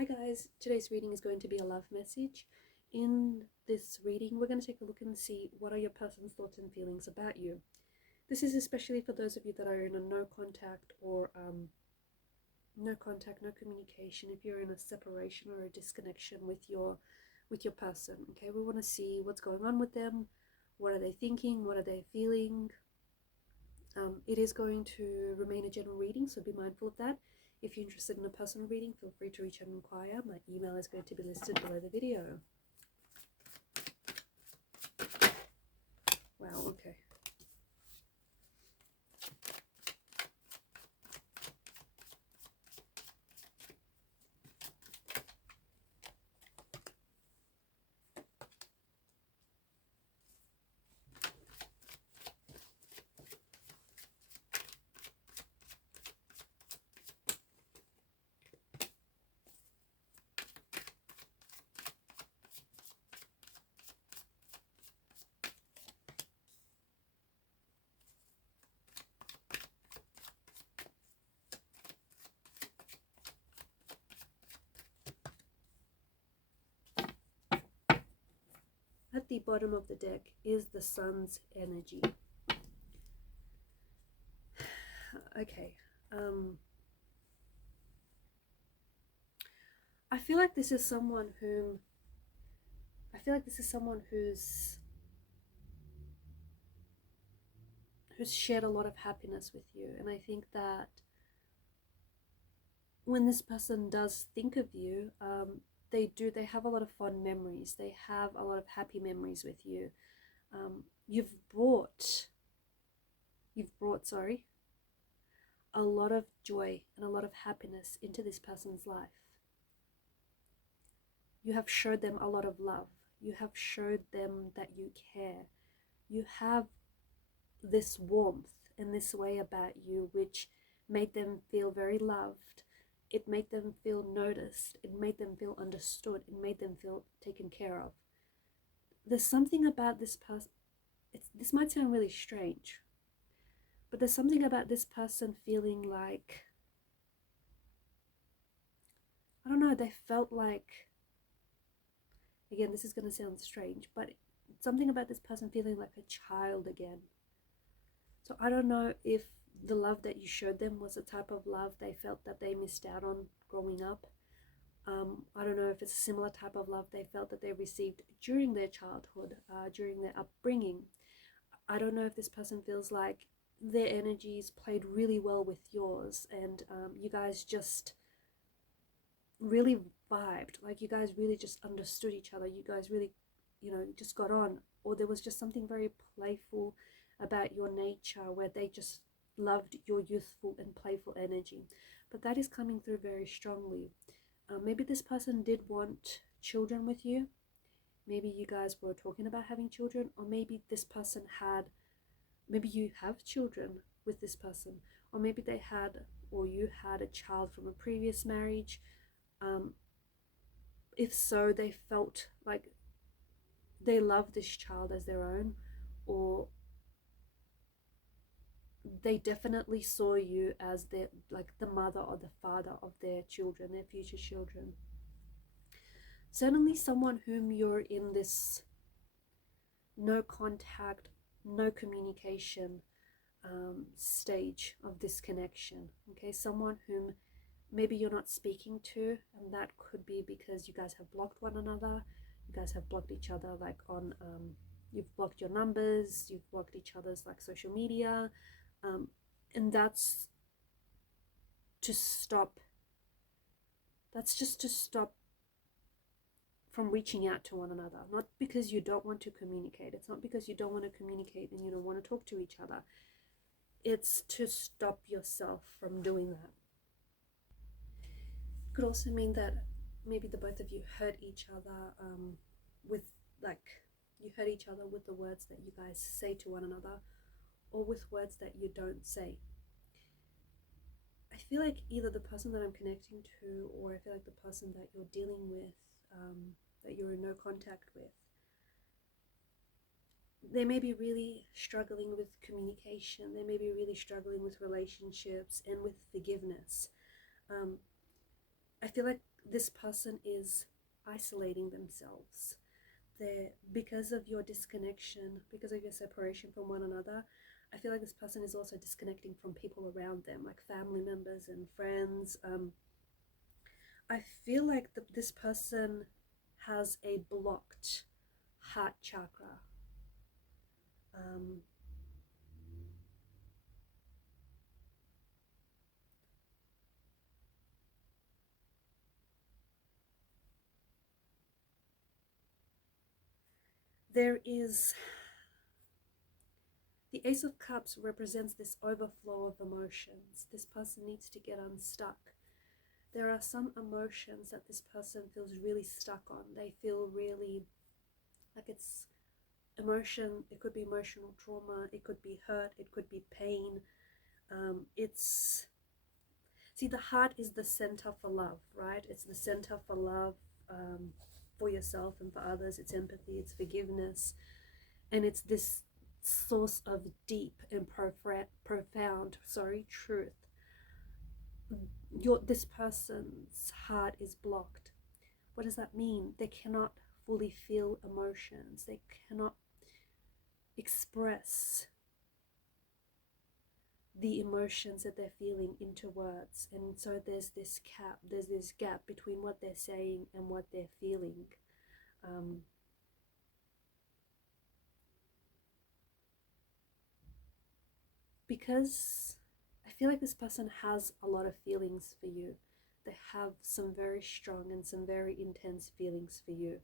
Hi guys, today's reading is going to be a love message. In this reading, we're going to take a look and see what are your person's thoughts and feelings about you. This is especially for those of you that are in a no contact or no communication. If you're in a separation or a disconnection with your person, okay, we want to see what's going on with them. What are they thinking? What are they feeling? It is going to remain a general reading, so be mindful of that. If you're interested in a personal reading, feel free to reach out and inquire. My email is going to be listed below the video. Wow, okay. At the bottom of the deck is the sun's energy. Okay. I feel like this is someone who's shared a lot of happiness with you, and I think that when this person does think of you, they have a lot of fond memories. They have a lot of happy memories with you. You've brought a lot of joy and a lot of happiness into this person's life. You have showed them a lot of love. You have showed them that you care. You have this warmth and this way about you which made them feel very loved. It made them feel noticed. It made them feel understood. It made them feel taken care of. There's something about this person, this might sound really strange, but there's something about this person feeling like, I don't know, they felt like, again, this is going to sound strange, but something about this person feeling like a child again. So I don't know if the love that you showed them was a type of love they felt that they missed out on growing up. I don't know if it's a similar type of love they felt that they received during their childhood, during their upbringing. I don't know if this person feels like their energies played really well with yours, and you guys just really vibed, like you guys really just understood each other. You guys really, just got on, or there was just something very playful about your nature where they just loved your youthful and playful energy. But that is coming through very strongly. Maybe this person did want children with you. Maybe you guys were talking about having children, or maybe this person maybe you have children with this person, or maybe they had, or you had a child from a previous marriage. If so, they felt like they love this child as their own, or they definitely saw you as the mother or the father of their children, their future children. Certainly someone whom you're in this no contact, no communication stage of this connection. Okay, someone whom maybe you're not speaking to, and that could be because you guys have blocked one another. You guys have blocked each other, like on you've blocked your numbers, you've blocked each other's like social media, and that's just to stop from reaching out to one another. Not because you don't want to communicate. It's not because you don't want to communicate and you don't want to talk to each other. It's to stop yourself from doing that. It could also mean that maybe the both of you hurt each other with the words that you guys say to one another, or with words that you don't say. I feel like either the person that I'm connecting to, or I feel like the person that you're dealing with, that you're in no contact with, they may be really struggling with communication. They may be really struggling with relationships and with forgiveness. I feel like this person is isolating themselves. Because of your disconnection, because of your separation from one another, I feel like this person is also disconnecting from people around them, like family members and friends. I feel like this person has a blocked heart chakra. There is the Ace of Cups represents this overflow of emotions. This person needs to get unstuck. There are some emotions that this person feels really stuck on. They feel really like it's emotion. It could be emotional trauma. It could be hurt. It could be pain. See, the heart is the center for love, right? It's the center for love, for yourself and for others. It's empathy, it's forgiveness, and it's this source of deep and profound truth. This person's heart is blocked. What does that mean? They cannot fully feel emotions. They cannot express the emotions that they're feeling into words, and so there's this gap between what they're saying and what they're feeling. Because I feel like this person has a lot of feelings for you. They have some very strong and some very intense feelings for you,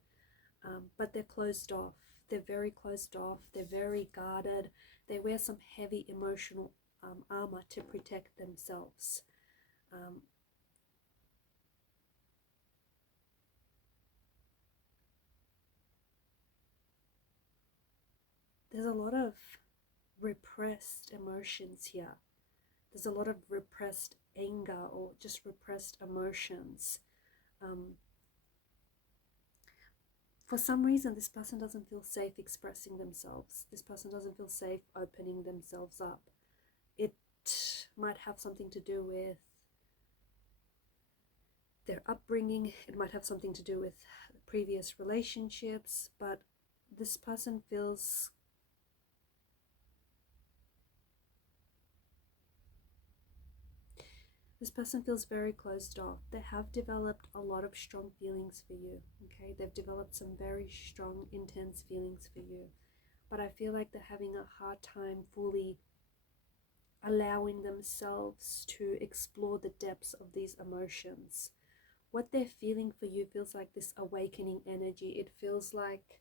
but they're closed off. They're very closed off. They're very guarded. They wear some heavy emotional armor to protect themselves. There's a lot of repressed emotions here. There's a lot of repressed anger or just repressed emotions. For some reason, this person doesn't feel safe expressing themselves. This person doesn't feel safe opening themselves up. It might have something to do with their upbringing. It might have something to do with previous relationships, but this person feels very closed off. They have developed a lot of strong feelings for you, okay? They've developed some very strong, intense feelings for you, but I feel like they're having a hard time fully allowing themselves to explore the depths of these emotions. What they're feeling for you feels like this awakening energy. It feels like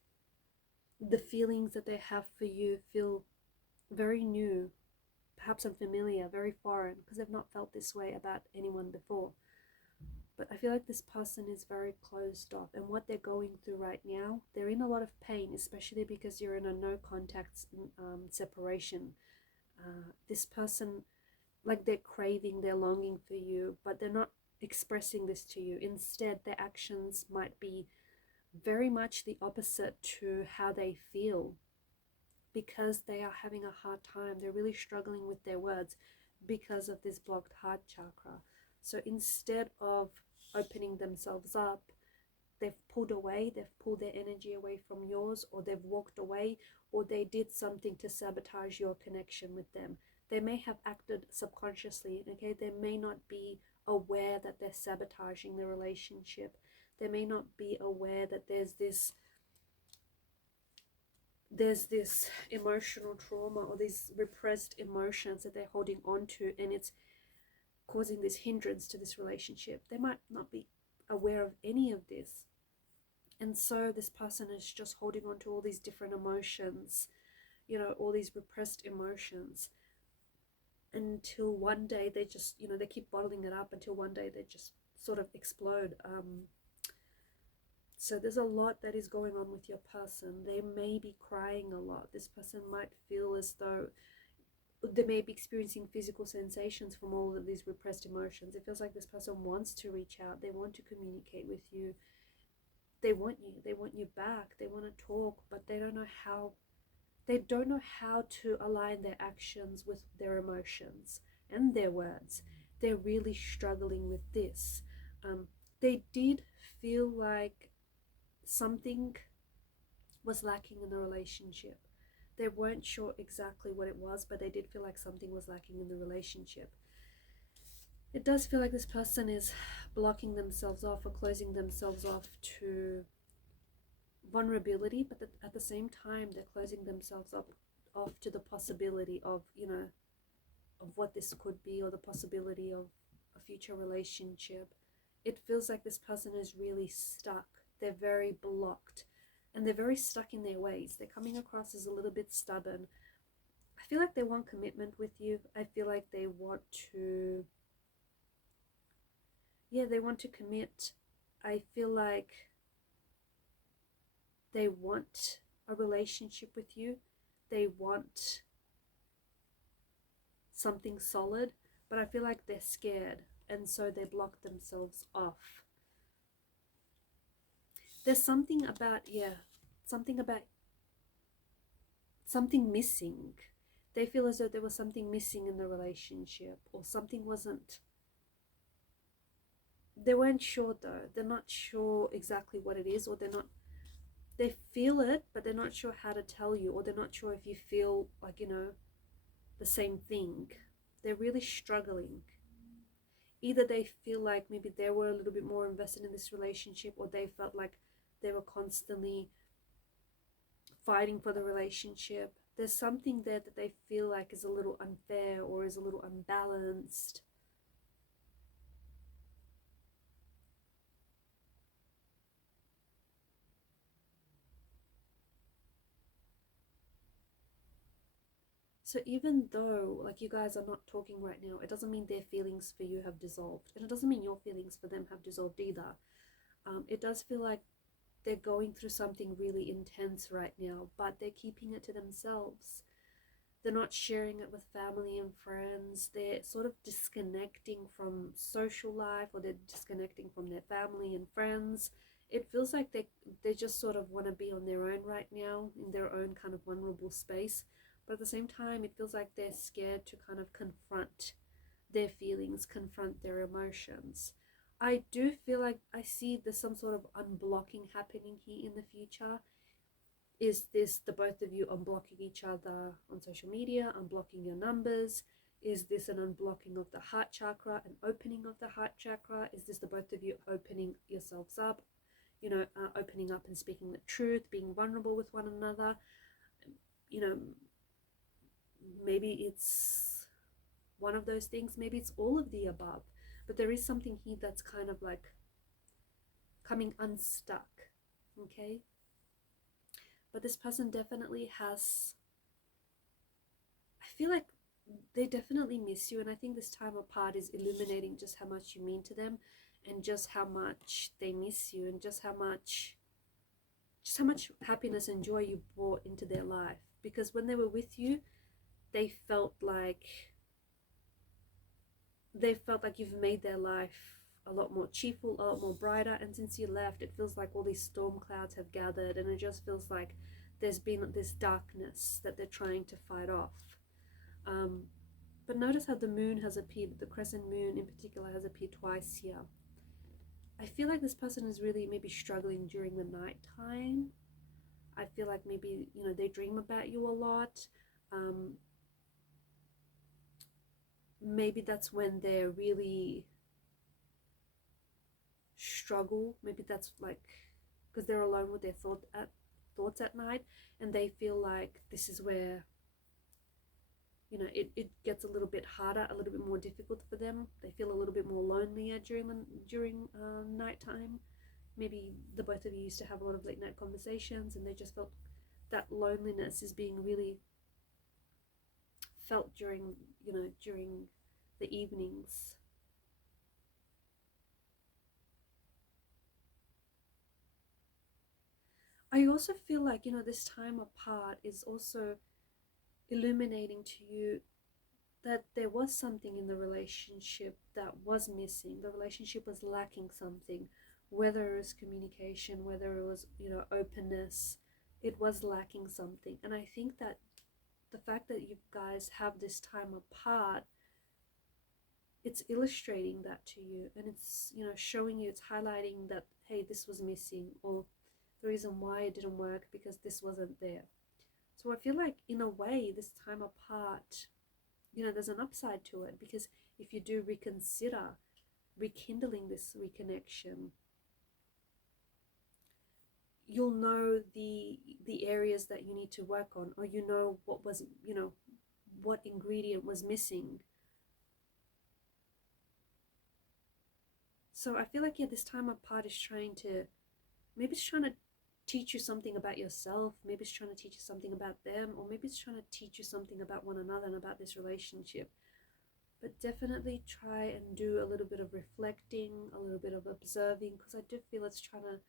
the feelings that they have for you feel very new, perhaps unfamiliar, very foreign, because they've not felt this way about anyone before. But I feel like this person is very closed off, and what they're going through right now, they're in a lot of pain, especially because you're in a no contact separation. This person, like, they're craving, they're longing for you, but they're not expressing this to you. Instead, their actions might be very much the opposite to how they feel, because they are having a hard time. They're really struggling with their words because of this blocked heart chakra. So instead of opening themselves up, they've pulled away, they've pulled their energy away from yours, or they've walked away, or they did something to sabotage your connection with them. They may have acted subconsciously, okay? They may not be aware that they're sabotaging the relationship. They may not be aware that there's this emotional trauma or these repressed emotions that they're holding on to, and it's causing this hindrance to this relationship. They might not be aware of any of this, and so this person is just holding on to all these different emotions, all these repressed emotions, until one day they just, they keep bottling it up until one day they just sort of explode. So there's a lot that is going on with your person. They may be crying a lot. This person might feel as though they may be experiencing physical sensations from all of these repressed emotions. It feels like this person wants to reach out. They want to communicate with you. They want you. They want you back. They want to talk, but they don't know how. They don't know how to align their actions with their emotions and their words. They're really struggling with this. They did feel like something was lacking in the relationship. They weren't sure exactly what it was, but they did feel like something was lacking in the relationship. It does feel like this person is blocking themselves off or closing themselves off to vulnerability, but at the same time, they're closing themselves off to the possibility of, of what this could be, or the possibility of a future relationship. It feels like this person is really stuck. They're very blocked, and they're very stuck in their ways. They're coming across as a little bit stubborn. I feel like they want commitment with you. I feel like they want to, they want to commit. I feel like they want a relationship with you. They want something solid, but I feel like they're scared, and so they block themselves off. There's something about, something missing. They feel as though there was something missing in the relationship, or something wasn't. They weren't sure though. They're not sure exactly what it is, or they feel it, but they're not sure how to tell you, or they're not sure if you feel like, the same thing. They're really struggling. Either they feel like maybe they were a little bit more invested in this relationship, or they felt like they were constantly fighting for the relationship. There's something there that they feel like is a little unfair or is a little unbalanced. So even though like you guys are not talking right now, it doesn't mean their feelings for you have dissolved, and it doesn't mean your feelings for them have dissolved either. It does feel like they're going through something really intense right now, but they're keeping it to themselves. They're not sharing it with family and friends. They're sort of disconnecting from social life, or they're disconnecting from their family and friends. It feels like they just sort of want to be on their own right now, in their own kind of vulnerable space. But at the same time, it feels like they're scared to kind of confront their feelings, confront their emotions. I do feel like I see there's some sort of unblocking happening here in the future. Is this the both of you unblocking each other on social media, unblocking your numbers? Is this an unblocking of the heart chakra, an opening of the heart chakra? Is this the both of you opening yourselves up, opening up and speaking the truth, being vulnerable with one another? Maybe it's one of those things, maybe it's all of the above, but there is something here that's kind of like coming unstuck, okay? But this person definitely has, I feel like they definitely miss you, and I think this time apart is illuminating just how much you mean to them, and just how much they miss you, and just how much happiness and joy you brought into their life. Because when they were with you, they felt like you've made their life a lot more cheerful, a lot more brighter. And since you left, it feels like all these storm clouds have gathered, and it just feels like there's been this darkness that they're trying to fight off. But notice how the moon has appeared, the crescent moon in particular has appeared twice here. I feel like this person is really maybe struggling during the night time. I feel like maybe, they dream about you a lot. Maybe that's when they're really struggle. Maybe that's like because they're alone with their thoughts at night, and they feel like this is where it gets a little bit harder, a little bit more difficult for them. They feel a little bit more lonelier during nighttime. Maybe the both of you used to have a lot of late night conversations, and they just felt that loneliness is being really felt during the evenings. I also feel like this time apart is also illuminating to you that there was something in the relationship that was missing. The relationship was lacking something, whether it was communication, whether it was openness. It was lacking something. And I think that the fact that you guys have this time apart it's illustrating that to you, and it's, you know, showing you, it's highlighting that, hey, this was missing, or the reason why it didn't work because this wasn't there. So I feel like in a way this time apart, you know, there's an upside to it, because if you do reconsider rekindling this reconnection, you'll know the areas that you need to work on, or you know what was, you know, what ingredient was missing. So I feel like, yeah, this time apart is trying to, maybe it's trying to teach you something about yourself, maybe it's trying to teach you something about them, or maybe it's trying to teach you something about one another and about this relationship. But definitely try and do a little bit of reflecting, a little bit of observing, because I do feel it's trying to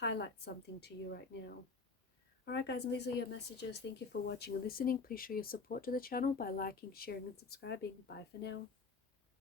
highlight something to you right now. Alright guys, and these are your messages. Thank you for watching and listening. Please show your support to the channel by liking, sharing and subscribing. Bye for now.